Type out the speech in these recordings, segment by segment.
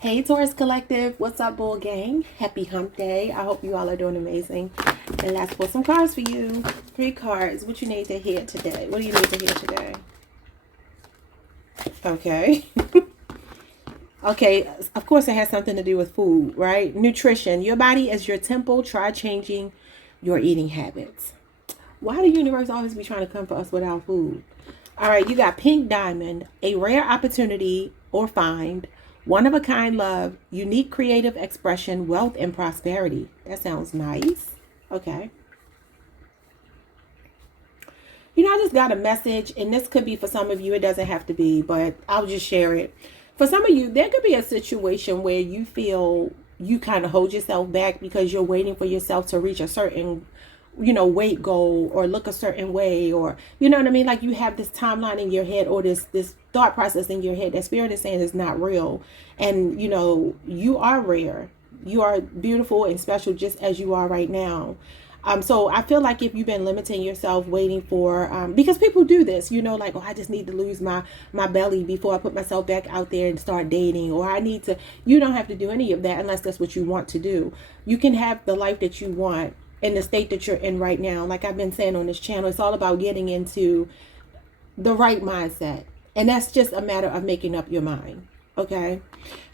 Hey Taurus Collective, what's up, Bull Gang? Happy Hump Day. I hope you all are doing amazing. And let's pull some cards for you. 3 cards. What you need to hear today? What do you need to hear today? Okay. Okay, of course it has something to do with food, right? Nutrition. Your body is your temple. Try changing your eating habits. Why do the universe always be trying to come for us without food? All right, you got Pink Diamond, a rare opportunity or find, one-of-a-kind love, unique creative expression, wealth, and prosperity. That sounds nice. Okay. You know, I just got a message, and this could be for some of you. It doesn't have to be, but I'll just share it. For some of you, there could be a situation where you feel you kind of hold yourself back because you're waiting for yourself to reach a certain weight goal or look a certain way, or you know what I mean, like you have this timeline in your head or this thought process in your head that spirit is saying is not real. And you are rare, you are beautiful and special just as you are right now. So I feel like if you've been limiting yourself waiting for because people do this, like, oh, I just need to lose my belly before I put myself back out there and start dating, or I need to. You don't have to do any of that unless that's what you want to do. You can have the life that you want in the state that you're in right now. Like I've been saying on this channel, it's all about getting into the right mindset. And that's just a matter of making up your mind. Okay.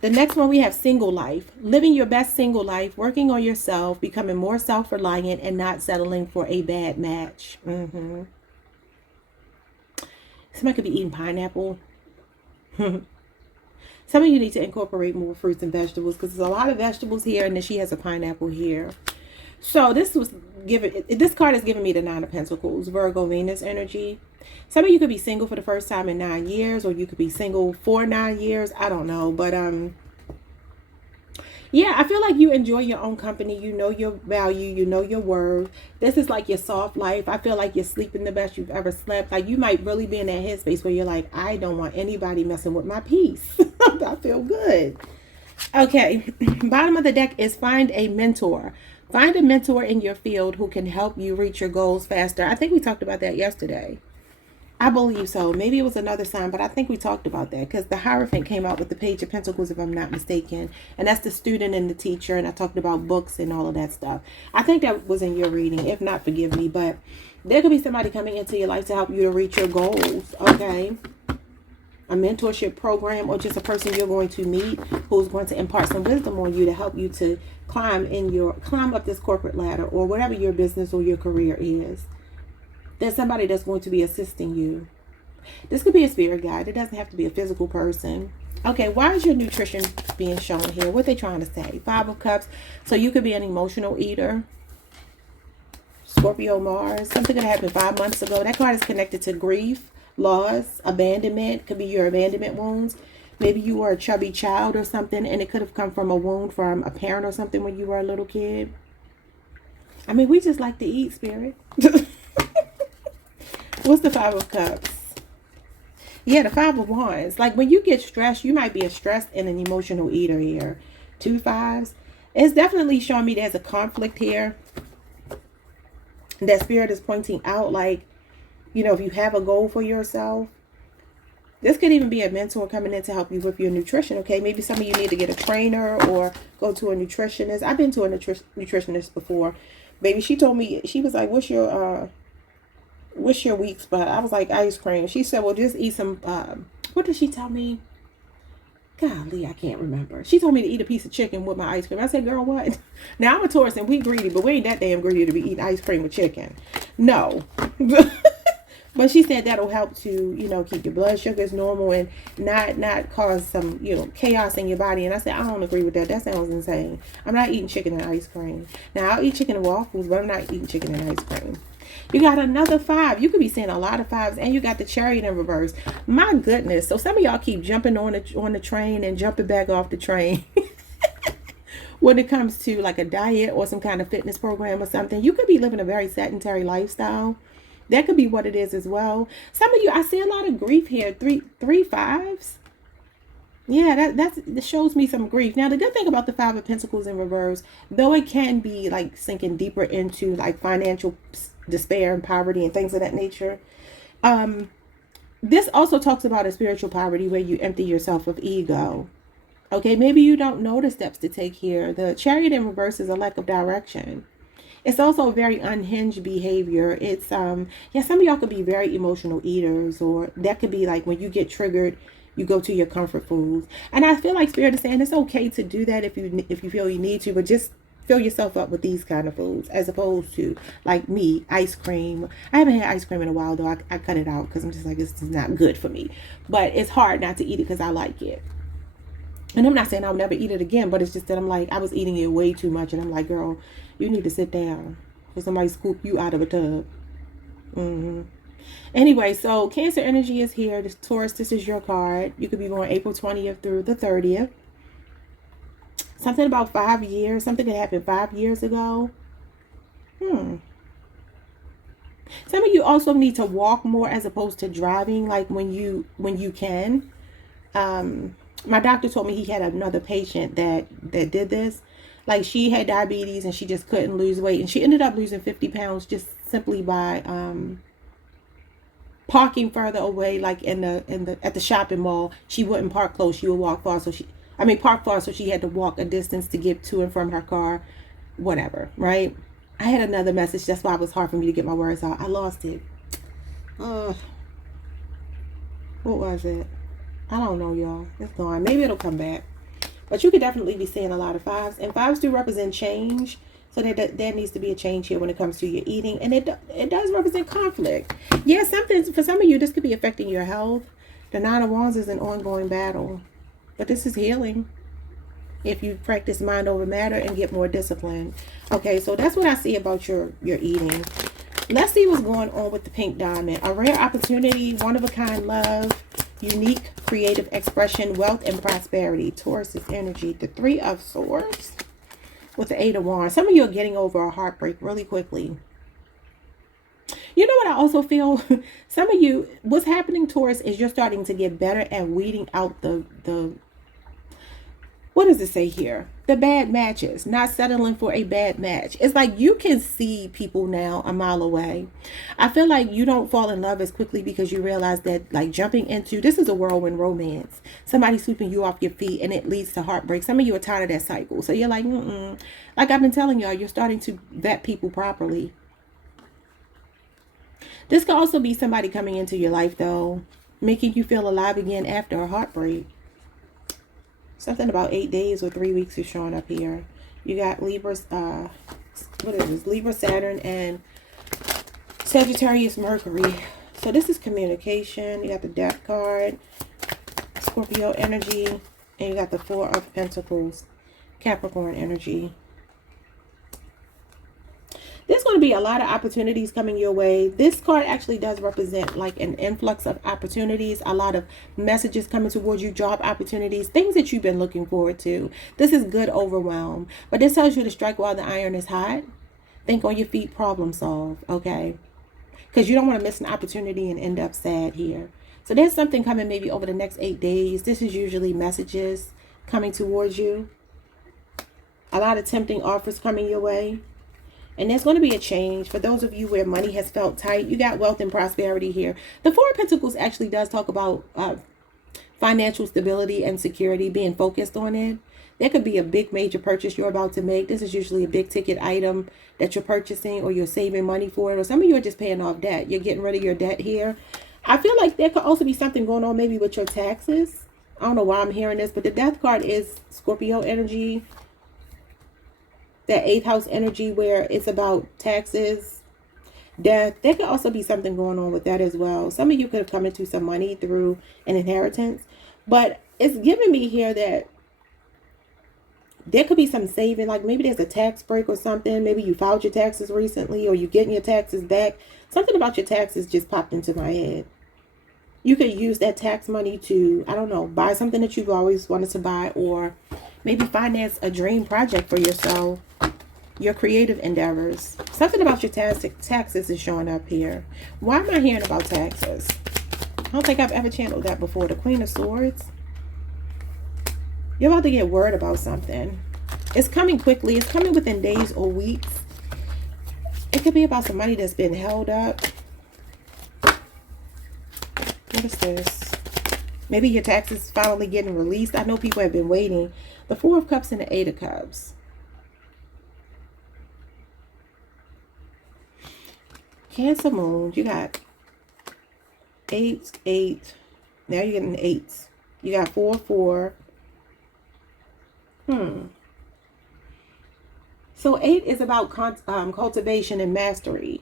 The next one, we have single life. Living your best single life, working on yourself, becoming more self-reliant, and not settling for a bad match. Somebody could be eating pineapple. Some of you need to incorporate more fruits and vegetables because there's a lot of vegetables here, and then she has a pineapple here. So this card is giving me the 9 of Pentacles, Virgo, Venus energy. Some of you could be single for the first time in 9 years, or you could be single for 9 years. I don't know. But yeah, I feel like you enjoy your own company. You know your value. You know your worth. This is like your soft life. I feel like you're sleeping the best you've ever slept. Like you might really be in that headspace where you're like, I don't want anybody messing with my peace. I feel good. Okay. Bottom of the deck is find a mentor. Find a mentor in your field who can help you reach your goals faster. I think we talked about that yesterday. I believe so. Maybe it was another sign, but I think we talked about that because the Hierophant came out with the Page of Pentacles, if I'm not mistaken. And that's the student and the teacher. And I talked about books and all of that stuff. I think that was in your reading. If not, forgive me. But there could be somebody coming into your life to help you to reach your goals. Okay. A mentorship program, or just a person you're going to meet who's going to impart some wisdom on you to help you to climb up this corporate ladder, or whatever your business or your career is. There's somebody that's going to be assisting you. This could be a spirit guide. It doesn't have to be a physical person. Okay, why is your nutrition being shown here? What are they trying to say? 5 of Cups. So you could be an emotional eater. Scorpio, Mars. Something that happened 5 months ago. That card is connected to grief, loss, abandonment. Could be your abandonment wounds. Maybe you were a chubby child or something, and it could have come from a wound from a parent or something when you were a little kid. I mean, we just like to eat, spirit. What's the 5 of Cups? Yeah, the 5 of Wands. Like when you get stressed, you might be a stressed and an emotional eater here. 2 5s. It's definitely showing me there's a conflict here. That spirit is pointing out, like, if you have a goal for yourself, this could even be a mentor coming in to help you with your nutrition, okay? Maybe some of you need to get a trainer or go to a nutritionist. I've been to a nutritionist before. Baby, she told me, she was like, what's your weak spot? I was like, ice cream. She said, well, just eat some, what did she tell me? Golly, I can't remember. She told me to eat a piece of chicken with my ice cream. I said, girl, what? Now, I'm a Taurus and we greedy, but we ain't that damn greedy to be eating ice cream with chicken. No. But she said that'll help to, keep your blood sugars normal and not cause some, chaos in your body. And I said, I don't agree with that. That sounds insane. I'm not eating chicken and ice cream. Now, I'll eat chicken and waffles, but I'm not eating chicken and ice cream. You got another 5. You could be seeing a lot of 5s, and you got the Chariot in reverse. My goodness. So some of y'all keep jumping on the train and jumping back off the train. When it comes to like a diet or some kind of fitness program or something, you could be living a very sedentary lifestyle. That could be what it is as well. Some of you, I see a lot of grief here. Three 5s. Yeah, that shows me some grief. Now, the good thing about the 5 of Pentacles in reverse, though it can be like sinking deeper into like financial despair and poverty and things of that nature, this also talks about a spiritual poverty where you empty yourself of ego. Okay, maybe you don't know the steps to take here. The Chariot in reverse is a lack of direction. It's also a very unhinged behavior. It's yeah, some of y'all could be very emotional eaters, or that could be like when you get triggered, you go to your comfort foods. And I feel like Spirit is saying it's okay to do that if you feel you need to, but just fill yourself up with these kind of foods as opposed to like me, ice cream. I haven't had ice cream in a while though. I cut it out because I'm just like, this is not good for me. But it's hard not to eat it because I like it. And I'm not saying I'll never eat it again, but it's just that I'm like, I was eating it way too much. And I'm like, girl, you need to sit down for somebody scoop you out of a tub. Anyway, so Cancer energy is here. This Taurus, this is your card. You could be born April 20th through the 30th. Something about 5 years. Something that happened 5 years ago. Some of you also need to walk more as opposed to driving, like when you can. My doctor told me he had another patient that did this. Like she had diabetes and she just couldn't lose weight, and she ended up losing 50 pounds just simply by parking further away, like at the shopping mall. She wouldn't park close, she would walk far, so park far, so she had to walk a distance to get to and from her car, whatever, right? I had another message, that's why it was hard for me to get my words out. I lost it. What was it? I don't know, y'all. It's gone. Maybe it'll come back. But you could definitely be seeing a lot of fives. And fives do represent change. So there needs to be a change here when it comes to your eating. And it does represent conflict. Yeah, something, for some of you, this could be affecting your health. The Nine of Wands is an ongoing battle. But this is healing. If you practice mind over matter and get more disciplined. Okay, so that's what I see about your eating. Let's see what's going on with the pink diamond. A rare opportunity, one-of-a-kind love, unique creative expression, wealth and prosperity. Taurus's energy. The Three of Swords with the Eight of Wands. Some of you are getting over a heartbreak really quickly. You know what I also feel? Some of you, what's happening, Taurus, is you're starting to get better at weeding out the what does it say here? The bad matches, not settling for a bad match. It's like you can see people now a mile away. I feel like you don't fall in love as quickly because you realize that, like, jumping into, this is a whirlwind romance. Somebody sweeping you off your feet and it leads to heartbreak. Some of you are tired of that cycle. So you're like, like I've been telling y'all, you're starting to vet people properly. This could also be somebody coming into your life, though, making you feel alive again after a heartbreak. Something about 8 days or 3 weeks is showing up here. You got Libra, what is this? Libra, Saturn, and Sagittarius, Mercury. So this is communication. You got the Death card, Scorpio energy, and you got the Four of Pentacles, Capricorn energy. There's going to be a lot of opportunities coming your way. This card actually does represent like an influx of opportunities, a lot of messages coming towards you, job opportunities, things that you've been looking forward to. This is good overwhelm. But this tells you to strike while the iron is hot. Think on your feet, problem solve, okay? Because you don't want to miss an opportunity and end up sad here. So there's something coming maybe over the next 8 days. This is usually messages coming towards you. A lot of tempting offers coming your way. And there's going to be a change for those of you where money has felt tight. You got wealth and prosperity here. The Four of Pentacles actually does talk about financial stability and security, being focused on it. There could be a big major purchase you're about to make. This is usually a big ticket item that you're purchasing, or you're saving money for it. Or some of you are just paying off debt. You're getting rid of your debt here. I feel like there could also be something going on maybe with your taxes. I don't know why I'm hearing this, but the Death card is Scorpio energy. That 8th house energy where it's about taxes, death. There could also be something going on with that as well. Some of you could have come into some money through an inheritance. But it's giving me here that there could be some saving. Like maybe there's a tax break or something. Maybe you filed your taxes recently, or you're getting your taxes back. Something about your taxes just popped into my head. You could use that tax money to, I don't know, buy something that you've always wanted to buy, or maybe finance a dream project for yourself, your creative endeavors. Something about your taxes is showing up here. Why am I hearing about taxes? I don't think I've ever channeled that before. The Queen of Swords. You're about to get word about something. It's coming quickly. It's coming within days or weeks. It could be about some money that's been held up. What is this? Maybe your taxes finally getting released. I know people have been waiting. The Four of Cups and the Eight of Cups. Cancer Moon. You got 8, 8. Now you're getting 8s. You got 4, 4. So 8 is about cultivation and mastery.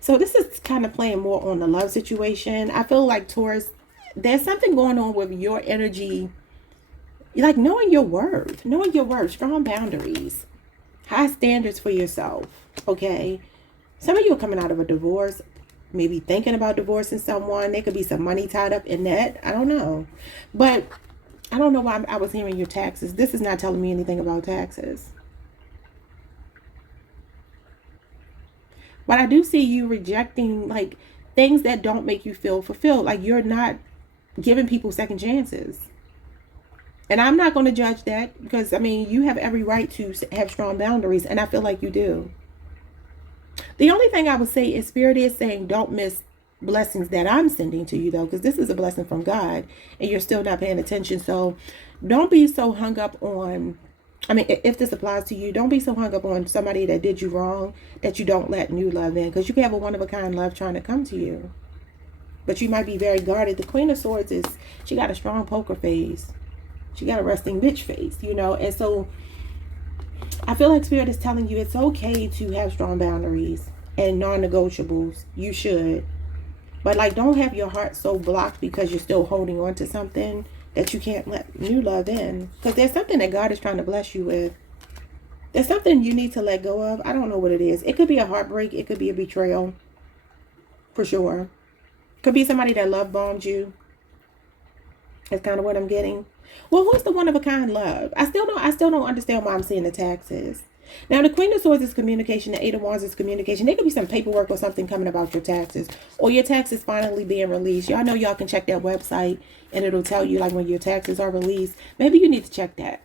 So this is kind of playing more on the love situation. I feel like Taurus, there's something going on with your energy. Like knowing your worth, strong boundaries, high standards for yourself. Okay. Some of you are coming out of a divorce, maybe thinking about divorcing someone. There could be some money tied up in that. I don't know. But I don't know why I was hearing your taxes. This is not telling me anything about taxes. But I do see you rejecting like things that don't make you feel fulfilled. Like you're not giving people second chances. And I'm not going to judge that because, I mean, you have every right to have strong boundaries. And I feel like you do. The only thing I would say is Spirit is saying don't miss blessings that I'm sending to you, though, because this is a blessing from God and you're still not paying attention. So don't be so hung up on, I mean, if this applies to you, don't be so hung up on somebody that did you wrong that you don't let new love in, because you can have a one-of-a-kind love trying to come to you. But you might be very guarded. The Queen of Swords she got a strong poker face. She got a resting bitch face, you know. And so I feel like Spirit is telling you it's okay to have strong boundaries and non-negotiables. You should. But like, don't have your heart so blocked because you're still holding on to something that you can't let new love in. Because there's something that God is trying to bless you with. There's something you need to let go of. I don't know what it is. It could be a heartbreak. It could be a betrayal. For sure. Could be somebody that love bombed you. That's kind of what I'm getting. Well, who's the one-of-a-kind love? I still don't understand why I'm seeing the taxes. Now, the Queen of Swords is communication. The Eight of Wands is communication. There could be some paperwork or something coming about your taxes. Or your taxes finally being released. Y'all know y'all can check that website. And it'll tell you like when your taxes are released. Maybe you need to check that.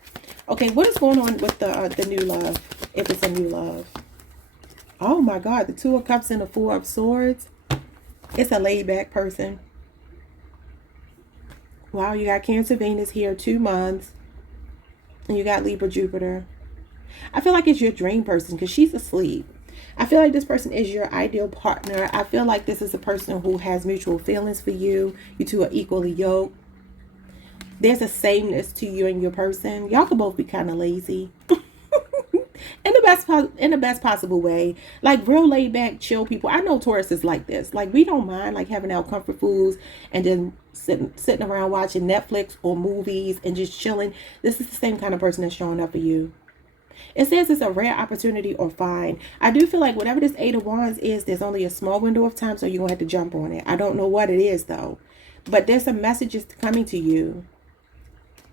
Okay, what is going on with the new love? If it's a new love. Oh my God. The Two of Cups and the Four of Swords. It's a laid-back person. Wow, you got Cancer, Venus here, 2 months. And you got Libra, Jupiter. I feel like it's your dream person because she's asleep. I feel like this person is your ideal partner. I feel like this is a person who has mutual feelings for you. You two are equally yoked. There's a sameness to you and your person. Y'all could both be kind of lazy. In the best possible way. Like real laid back, chill people. I know Taurus is like this. Like we don't mind like having our comfort foods and then sitting around watching Netflix or movies and just chilling. This is the same kind of person that's showing up for you. It says it's a rare opportunity or fine. I do feel like whatever this Eight of Wands is, there's only a small window of time, so you're going to have to jump on it. I don't know what it is, though. But there's some messages coming to you.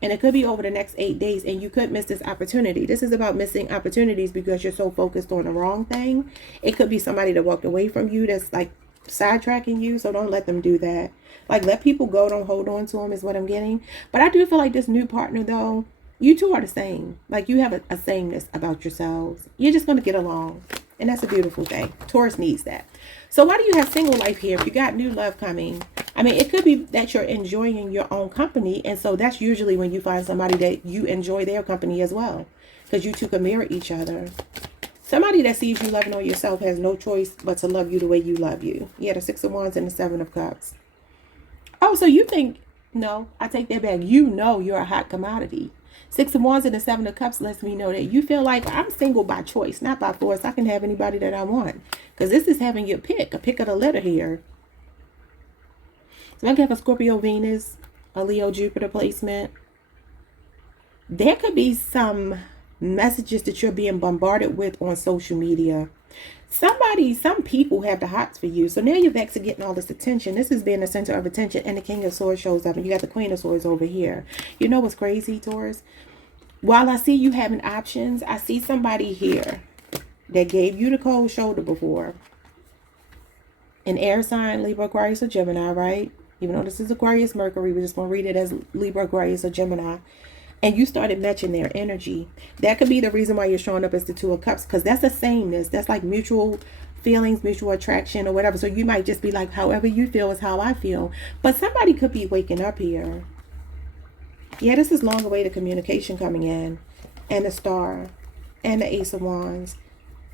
And it could be over the next 8 days, and you could miss this opportunity. This is about missing opportunities because you're so focused on the wrong thing. It could be somebody that walked away from you that's, like, sidetracking you, so don't let them do that. Like, let people go. Don't hold on to them is what I'm getting. But I do feel like this new partner, though, you two are the same. Like you have a sameness about yourselves. You're just going to get along. And that's a beautiful thing. Taurus needs that. So why do you have single life here if you got new love coming? I mean, it could be that you're enjoying your own company. And so that's usually when you find somebody that you enjoy their company as well. Because you two can mirror each other. Somebody that sees you loving on yourself has no choice but to love you the way you love you. Yeah, the Six of Wands and the Seven of Cups. Oh, so you think, no, I take that back. You know you're a hot commodity. Six of Wands and the Seven of Cups lets me know that you feel like I'm single by choice, not by force. I can have anybody that I want. Because this is having your pick, a pick of the litter here. So I can have a Scorpio Venus, a Leo Jupiter placement. There could be some messages that you're being bombarded with on social media. Some people have the hots for you. So now you're back to getting all this attention. This is being the center of attention. And the King of Swords shows up. And you got the Queen of Swords over here. You know what's crazy, Taurus? While I see you having options, I see somebody here that gave you the cold shoulder before. An air sign, Libra, Aquarius, or Gemini, right? Even though this is Aquarius, Mercury, we're just going to read it as Libra, Aquarius, or Gemini. And you started matching their energy. That could be the reason why you're showing up as the Two of Cups. Because that's a sameness. That's like mutual feelings, mutual attraction or whatever. So you might just be like, however you feel is how I feel. But somebody could be waking up here. Yeah, this is long awaited communication coming in. And the Star. And the Ace of Wands.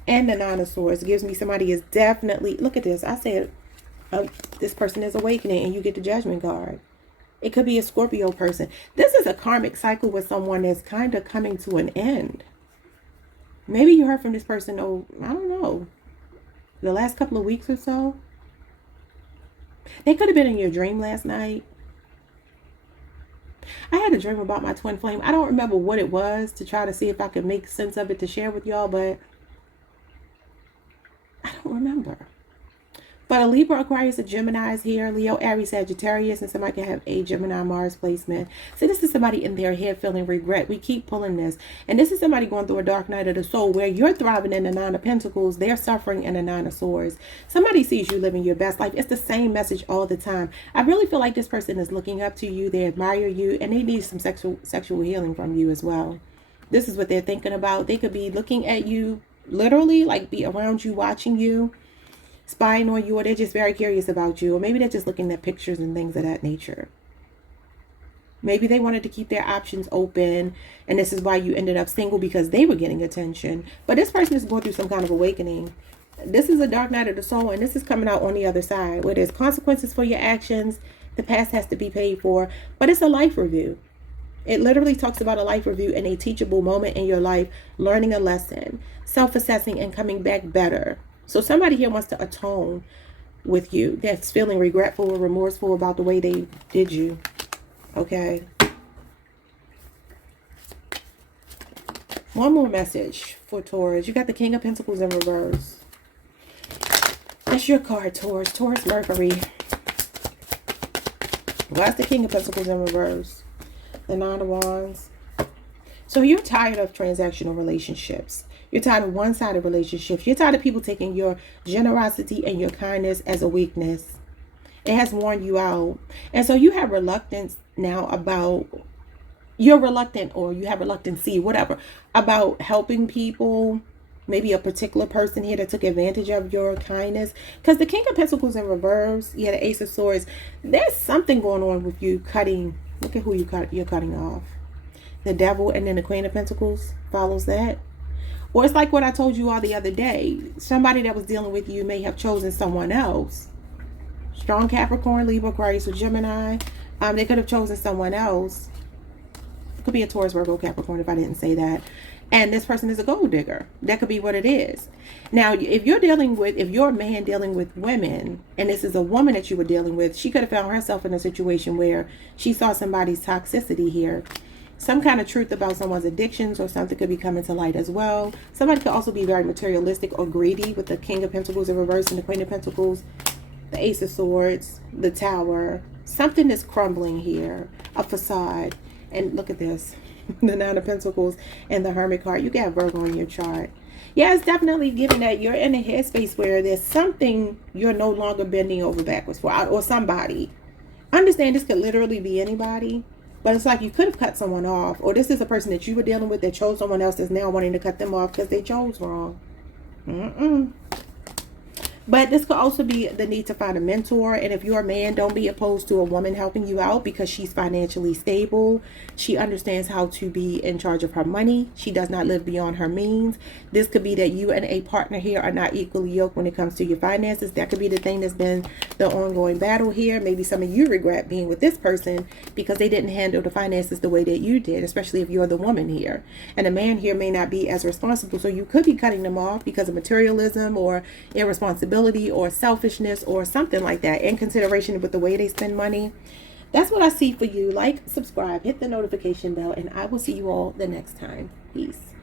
And the Nine of Swords. Gives me somebody is definitely, look at this. I said this person is awakening and you get the Judgment card. It could be a Scorpio person. This is a karmic cycle with someone that's kind of coming to an end. Maybe you heard from this person, I don't know, the last couple of weeks or so. They could have been in your dream last night. I had a dream about my twin flame. I don't remember what it was to try to see if I could make sense of it to share with y'all, but I don't remember. But a Libra, Aquarius, a Gemini is here. Leo, Aries, Sagittarius, and somebody can have a Gemini, Mars placement. So this is somebody in their head feeling regret. We keep pulling this. And this is somebody going through a dark night of the soul where you're thriving in the Nine of Pentacles. They're suffering in the Nine of Swords. Somebody sees you living your best life. It's the same message all the time. I really feel like this person is looking up to you. They admire you. And they need some sexual healing from you as well. This is what they're thinking about. They could be looking at you literally, like be around you, watching you, spying on you, or they're just very curious about you, or maybe they're just looking at pictures and things of that nature. Maybe they wanted to keep their options open, and this is why you ended up single, because they were getting attention. But this person is going through some kind of awakening. This is a dark night of the soul, and this is coming out on the other side, where there's consequences for your actions. The past has to be paid for, but it's a life review. It literally talks about a life review and a teachable moment in your life, learning a lesson, self-assessing, and coming back better. So somebody here wants to atone with you, that's feeling regretful or remorseful about the way they did you. Okay. One more message for Taurus. You got the King of Pentacles in reverse. That's your card, Taurus. Taurus Mercury. Why's the King of Pentacles in reverse? The Nine of Wands. So you're tired of transactional relationships. You're tired of one-sided relationships. You're tired of people taking your generosity and your kindness as a weakness. It has worn you out. And so you have reluctance now about, you're reluctant, or you have reluctancy, whatever, about helping people. Maybe a particular person here that took advantage of your kindness. Because the King of Pentacles in reverse, you had the Ace of Swords. There's something going on with you cutting. Look at who you're cutting off. The Devil, and then the Queen of Pentacles follows that. Or it's like what I told you all the other day. Somebody that was dealing with you may have chosen someone else. Strong Capricorn, Libra, Aquarius, or Gemini. They could have chosen someone else. It could be a Taurus, Virgo, Capricorn if I didn't say that. And this person is a gold digger. That could be what it is. Now, if you're a man dealing with women, and this is a woman that you were dealing with, she could have found herself in a situation where she saw somebody's toxicity here. Some kind of truth about someone's addictions or something could be coming to light as well. Somebody could also be very materialistic or greedy with the King of Pentacles in reverse and the Queen of Pentacles, the Ace of Swords, the Tower. Something is crumbling here, a facade. And look at this, the Nine of Pentacles and the Hermit card. You got Virgo in your chart. Yeah, it's definitely giving that you're in a headspace where there's something you're no longer bending over backwards for, or somebody. Understand this could literally be anybody. But it's like you could have cut someone off, or this is a person that you were dealing with that chose someone else that's now wanting to cut them off because they chose wrong. But this could also be the need to find a mentor. And if you're a man, don't be opposed to a woman helping you out because she's financially stable. She understands how to be in charge of her money. She does not live beyond her means. This could be that you and a partner here are not equally yoked when it comes to your finances. That could be the thing that's been the ongoing battle here. Maybe some of you regret being with this person because they didn't handle the finances the way that you did, especially if you're the woman here. And the man here may not be as responsible. So you could be cutting them off because of materialism or irresponsibility or selfishness or something like that, in consideration with the way they spend money. That's what I see for you. Like, subscribe, hit the notification bell, and I will see you all the next time. Peace.